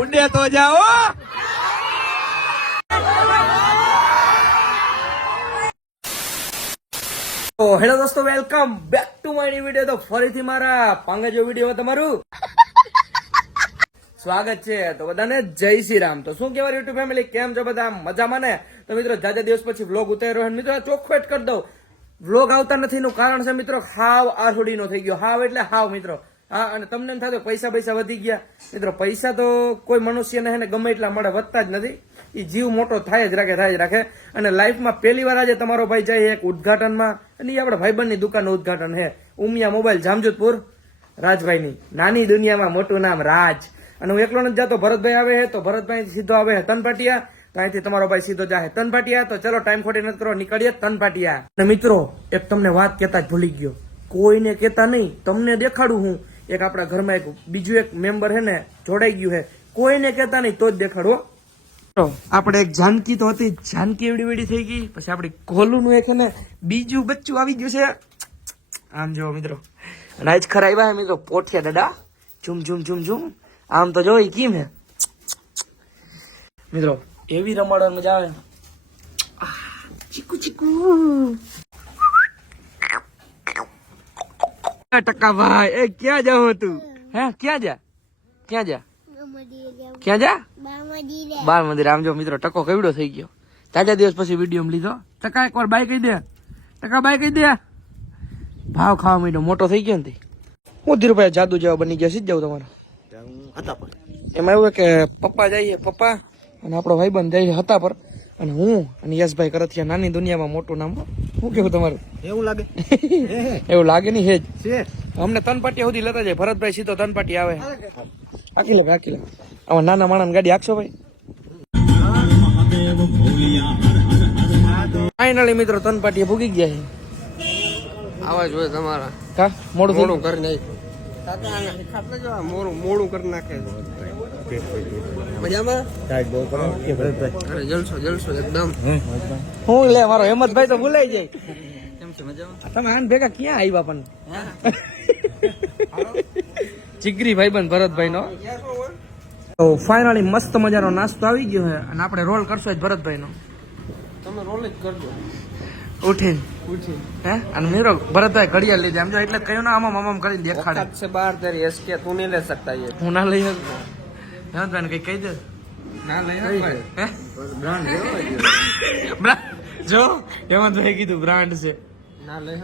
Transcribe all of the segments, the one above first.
ઉડે તો જાઓ. હેલો દોસ્તો, welcome back to my new video. તો ફરીથી મારા પાંગા જેવો વિડીયો તમારું સ્વાગત છે. તો બધાને જય શ્રી રામ. તો શું કહેવાય યુટ્યુબ ફેમિલી, કેમ છો બધા? મજામાં ને? તો મિત્રો જાજા દિવસ પછી વ્લોગ ઉતાર્યો છે. મિત્રો ચોખ્ખેટ કરી દઉં, વ્લોગ આવતા નથી નું કારણ છે મિત્રો હાવ આરહોડીનો થઈ ગયો. હાવ એટલે હાવ મિત્રો. હા, અને તમને એમ થતું પૈસા વધી ગયા. મિત્રો પૈસા તો કોઈ મનુષ્યને હે ને ગમે એટલા મળે, વધતા જ નથી. એ જીવ મોટો થાય જ રાખે. અને લાઈફમાં પહેલી વાર આજે તમારો ભાઈ જાય એક ઉદઘાટનમાં, અને એ આપણા ભાઈબંધની દુકાનનું ઉદઘાટન છે. ઉમિયા મોબાઈલ જામજોધપુર, રાજભાઈની નાની દુનિયામાં મોટું નામ રાજ. અને હું એકલો નથી જતો, ભરતભાઈ આવે છે. તો ભરતભાઈ સીધો આવે છે તનપાટિયા. તો અહીંથી તમારો ભાઈ સીધો જાય તનપાટિયા. તો ચલો ટાઈમ ખોટી નથી કરો, નીકળીએ તનપાટિયા. અને મિત્રો એક તમને વાત કહેતા જ ભૂલી ગયો, કોઈને કહેતા નહીં, તમને દેખાડું હું. એક આપણા ઘરમાં એક બીજું એક મેમ્બર છે ને જોડાઈ ગયું છે, કોઈને કહેતા નહીં તો જ દેખાડો. આપણે એક જાનકી તો હતી, જાનકી એવડી વેડી થઈ ગઈ. પછી આપડી કોલું નું એક ને બીજું બચ્ચું આવી ગયું છે. આમ જો મિત્રો, અને આજ ખરા આવ્યા મિત્રો પોઠિયા દાદા. ઝુમ. આમ તો જો કેમ હે મિત્રો, એવી રમાડવાની મજા આવે. ચીકુ ટકા ભાઈ, એ ક્યાં જાવ તું? હે ક્યાં જા બાળ મંદિર. આમ જો મિત્રો ટકો કેવડો થઈ ગયો. તાજા દિવસ પછી વિડીયો લીધો. ટકા એક વાર બાય કહી દે, બાય કહી દે. ભાવ ખાવા માંડ્યો, મોટો થઈ ગયો ને. હું ધીરુભાઈ જાદુ જેવા બની ગયા. સીધ જાવ તમારે એમાં એવું કે પપ્પા જઈએ, પપ્પા અને આપણો ભાઈબંધ જાય હતા પર, અને હું અને યશભાઈ કરથિયા નાની દુનિયામાં મોટું નામ. શું કેવું તમારું? એવું લાગે એવું લાગે નહીં હેજ. અમને તનપાટિયા સુધી લેતા જાય. ભરતભાઈ સીધો તનપાટી આવે. આખી લે આમાં નાના માણસ ગાડી હાકશો ભાઈ. ફાઈનલી મિત્રો તનપાટીએ ભૂગી ગયા છે. આવા જોઈએ તમારા. કા મોડું કરી નાખ. મોડું કરી નાખે. મજામાં? જલસો એકદમ. હું લે મારો હેમંતભાઈ તો ભૂલાઈ જાય. કેમ છે? મજામાં? તમે આન ભેગા ક્યાં આવ્યા પણ? ચીગરી ભાઈબંધ ભરતભાઈ નો. તો ફાઇનલી મસ્ત મજાનો નાસ્તો આવી ગયો છે, અને આપણે રોલ કરશો જ ભરતભાઈ નો. તમે રોલ જ કરજો ઉઠીને હે. અને મિત્રો ભરતભાઈ ઘડિયાળ લીધી. આમ જો એટલે કયું ના આમ કરીને દેખાડે છે. બાર તેરી એસકે તું નહીં લઈ શકતા. હું ના લઈ શકું. હેમંતભાઈ કઈ કહી દે. ના લઈ જો હેમંતભાઈ કીધું બ્રાન્ડ છે. ના લઈ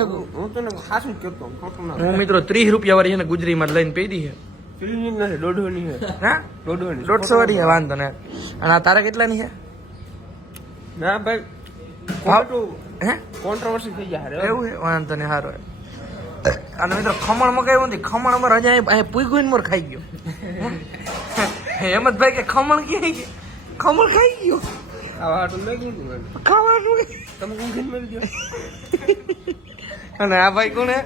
શકું. હું તને ખાસું કહેતો ખોટું ના. હું મિત્રો 30 રૂપિયા વાળી છે ને ગુજરીમાં લઈને પી છે. 150 ની છે. હા 150 વાળી છે, વાંધો ને. અને આ તારા કેટલાની છે? ના ભાઈ હે કોન્ટ્રોવર્સી થઈ જાય. એવું છે, વાંધો ને. સારું. અને મિત્રો ખમણ મગાવ્યું નથી. ખમણ અમારે હજી પૂગ્યું મોર ખાઈ ગયો. હેમંતભાઈ કે ખમણ ક્યાં ગયા? ખમણ ખાઈ ગયો. ખાવાનું તમે ઊંઘી મળી ગયો. અને આ ભાઈ કોને?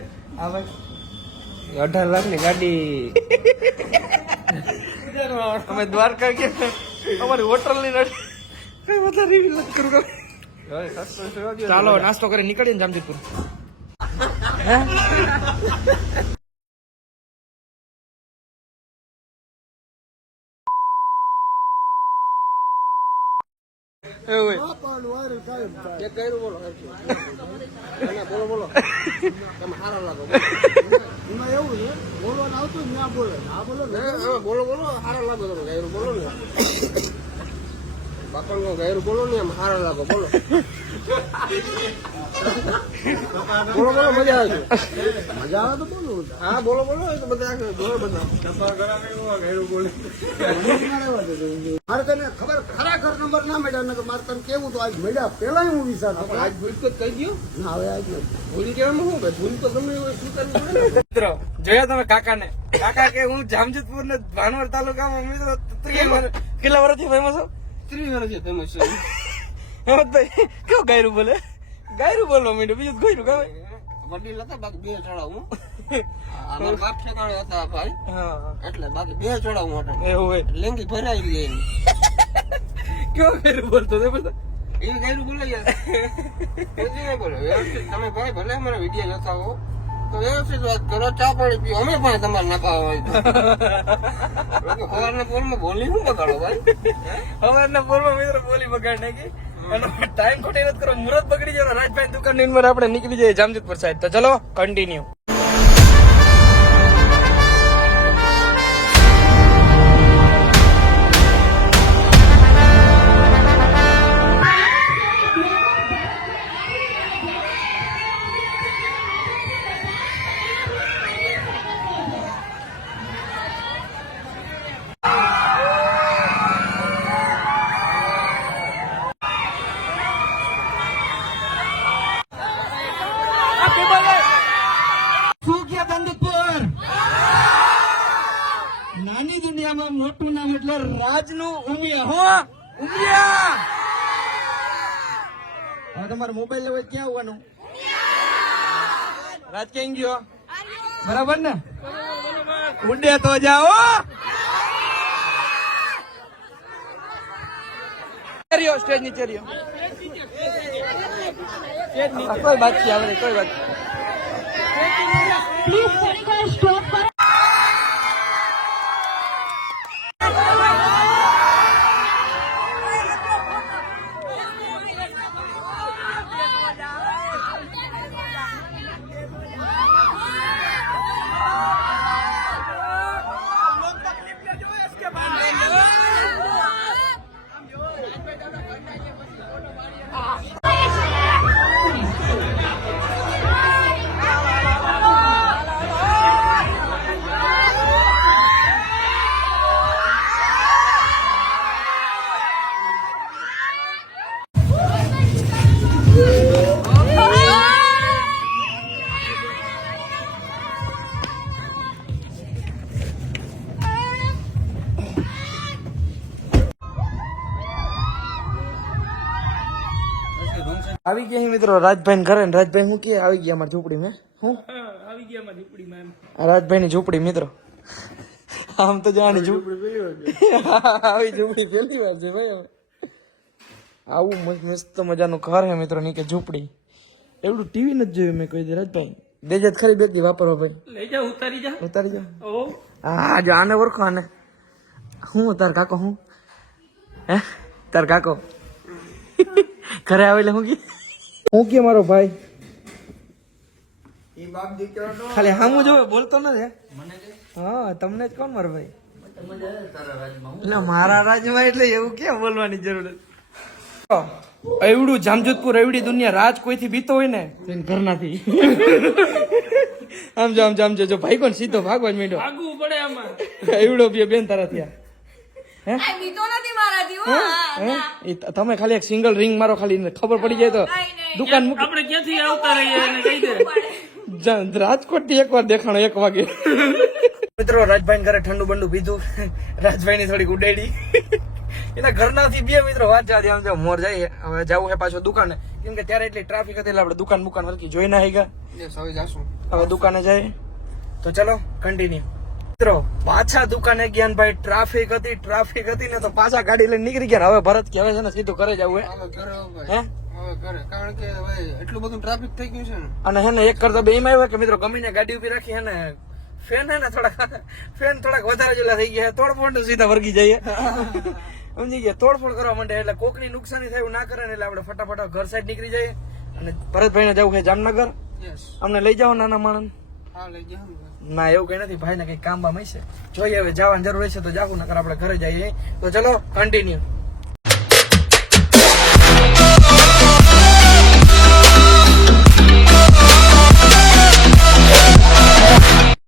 આ ભાઈ 18 લાખ ની ગાડી. અમે દ્વારકા ગયા, અમારી હોટલ ની કઈ વધારે રિવીલ નથી કરું. ચાલો નાસ્તો કરી નીકળીએ ને જામજોધપુર. એવું બોલો તમે સારા લાગો. એમાં એવું છે બોલવાનું આવતું ના બોલે. બોલો સારા લાગો. તમે ગાયરું બોલો ને. બાપા ગાયરું બોલો ને એમ સારા લાગો. બોલો મજા આવે. મજા આવે તો બોલો. હા બોલો તો બધા ગાયરું બોલે. મારે તને ખરેખર નંબર ના મળ્યા ને મારે તને કેવું તો આજ મળ્યા પેલા હું વિચારતો આજ ભૂલ તો કહી ગયો ના. હવે આજ ભૂલી જવાનું શું ભૂલ તો ગમે મિત્રો જોયા તમે કાકા ને? કાકા કે હું જામજોધપુર ને ભાનવડ તાલુકામાં મિત્રો 30 વર્ષ કેટલા વર્ષથી ફેમસ છું? 30 વર્ષથી ફેમસ છે. હેમંતભાઈ કેવું ગાયરું બોલે? ગાયરું બોલવા માંડ્યું, બીજું ગાયરું ગાવે. વડીલ હતા બાકી 2 ચડાવું. અમારા બાપ ઠેકાણે હતા ભાઈ. એટલે બાકી 2 ચડાવું હતા. એવું હોય. લેંગી ભરાઈ ગઈ. કેવું ગાયરું બોલતો હતો બધા? એ ગાયરું બોલે યાર. બોલો વ્યવસ્થિત તમે ભાઈ ભલે અમારા વિડીયો જોતા હો, તો વ્યવસ્થિત વાત કરો, ચા પાણી પીઓ, અમે પણ તમારે ના પાવા હોય તો સવારના પોરમાં બોલી શું બગાડો ભાઈ? સવારના પોરમાં મિત્રો બોલી બગાડ નાખી અને ટાઈમ ખોટી નથી કરો, મુહૂર્ત બગડી જાય. રાજભાઈ દુકાન ની અંદર આપણે નીકળી જઈએ જામજોધપુર સાઈડ. તો ચલો કન્ટિન્યુ. નાની દુનિયામાં મોટું નામ એટલે રાજનું ઉમિયા. હો ઉમિયા. હવે તમારે મોબાઈલ લેવો હોય ક્યાં આવવાનું? રાજ ક્યાં ગયો? બરાબર ને? ઉડે તો જાઓ. સ્ટેજ નીચે રહ્યો. કોઈ બાત નહીં આવે, કોઈ બાત. આવી ગયા મિત્રો રાજભાઈ ઘરે. રાજભાઈ શું કે આવી ગયા અમારી ઝૂંપડી માં? હું આવી ગયા અમારી ઝૂંપડી માં. રાજભાઈ ની ઝૂંપડી મિત્રો. આમ તો જાણી ઝૂંપડી આવી ઝૂંપડી પહેલી વાર છે ભાઈ. આવું મસ્ત મજાનું ઘર હે મિત્રો ની કે ઝૂંપડી. એવડું ટીવી નથી જોયું મેં કોઈ દી. રાજભાઈ દેજે ખરી બેટી વાપરવા ભાઈ. લઈ જાઓ, ઉતારી જા. ઉતારી જા. હા જો આને ઓળખો આને. હું તાર કાકો? હું હે તાર કાકો ઘરે આવેલે હું કે મારો ભાઈ ઈ બાપ દીકરાનો ખાલી હામું જોવે, બોલતો નથી. હા તમને જ કોણ મારો ભાઈ? એટલે મારા રાજમાં એટલે એવું ક્યાં બોલવાની જરૂર? એવડું જામજોધપુર એવડી દુનિયા રાજ કોઈથી બીતો હોય ને ઘરનાથી. આમ જો આમ જામ જો ભાઈ કોણ સીધો ભાગવા જ માંડ્યો. ભાગવું પડે આમાં. એવડો બેન તારા થયા. તમે ખાલી એક સિંગલ રિંગ મારો, ખાલી ખબર પડી જાય તો દુકાન આપણે ક્યાંથી આવતા રહીએ કહી દે. રાજકોટ થી એક વાર દેખાણો 1 વાગે. મિત્રો રાજભાઈ ઘરે ઠંડુ બંડુ પીધું. રાજભાઈ ની થોડીક ઉડાડી. એના ઘરનાથી બે મિત્રો વાત જાતી. આમ જો મોર જાય. હવે જવું છે પાછો દુકાને, કેમ કે ત્યારે એટલી ટ્રાફિક હતી એટલે આપણે દુકાન વળકી જોઈ ના આવી ગયા. હવે દુકાને જાય તો ચલો કન્ટિન્યુ. મિત્રો પાછા દુકાને ગયા ભાઈ. ટ્રાફિક હતી ને તો પાછા ગાડી લઈને નીકળી ગયા. હવે ભરત કે હવે છે ને સીધું ઘરે જવું હે. કારણ કે ભાઈ એટલું બધું ટ્રાફિક થઈ ગયું છે ને. અને હે ને એક કરતા બે માં આવ્યો કે મિત્રો ગમીને ગાડી ઉભી રાખી. હે ને ફેન હે ને થોડાક વધારે જેલા થઈ ગયા. તોડફોડ સીધા વર્ગી જઈએ. સમજી ગયા? તોડફોડ કરવા માંડે એટલે કોકની નુકસાની થાય એવું ના કરે ને એટલે આપણે ફટાફટ ઘર સાઈડ નીકળી જઈએ. અને ભરતભાઈ ને જવું છે જામનગર. અમને લઈ જાઓ નાના માણસ. હા લઈ જાઓ. ના એવું કઈ નથી, ભાઈ ને કઈ કામ બામ હશે. જોઈએ હવે જવાની જરૂર હશે તો જાવું, નકર આપણે ઘરે જઈએ. તો ચલો કન્ટિન્યુ.